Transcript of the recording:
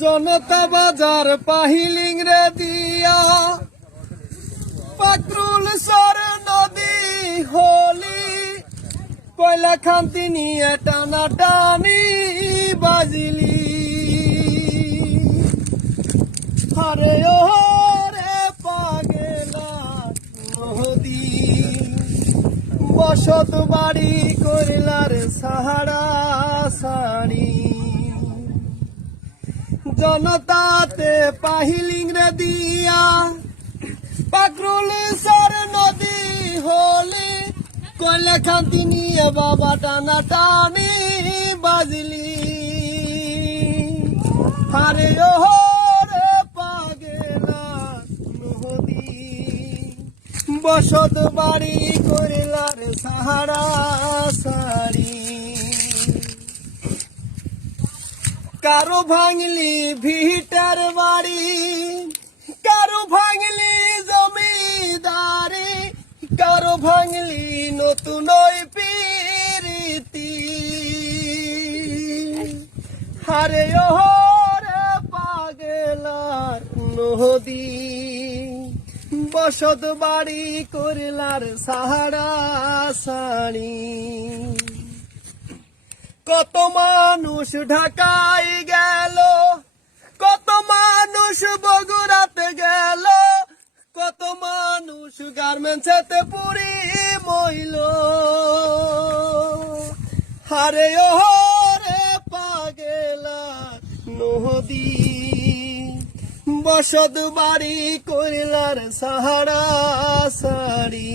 জনতা বাজার পাহিলিং রে দিয়া পাকরুল সর নদী হলি কয়লা খান্তি নিয়ে টানা টানি বাজিলি আরে ও রে পাগেলা নদী বসত বাড়ি করিলার সাহারা সারি জনতাতে পাহিলিং রে দিয়া পাকরুল সর নদী হলি কয়লা খান্তি নিয়ে বাবা টানা টানি বাজলি আরে ও রে পাগেলা নদী বসত বাড়ি করিলার সাহারা সারি কারো ভাঙলি ভিটার বাড়ি কারো ভাঙলি জমিদারি কারো ভাঙলি নতুন পিরিতি হারে ও রে পাগলার নদী বসত বাড়ি করিলার সাহারা সারি কত মানুষ ঢাকায় গেল কত মানুষ বগুড়াতে গেল কত মানুষ গার্মেন্টসেতে পুরি মইল হারে ও রে পাগেলা নদী বসত বাড়ি করিলার সাহারা সারি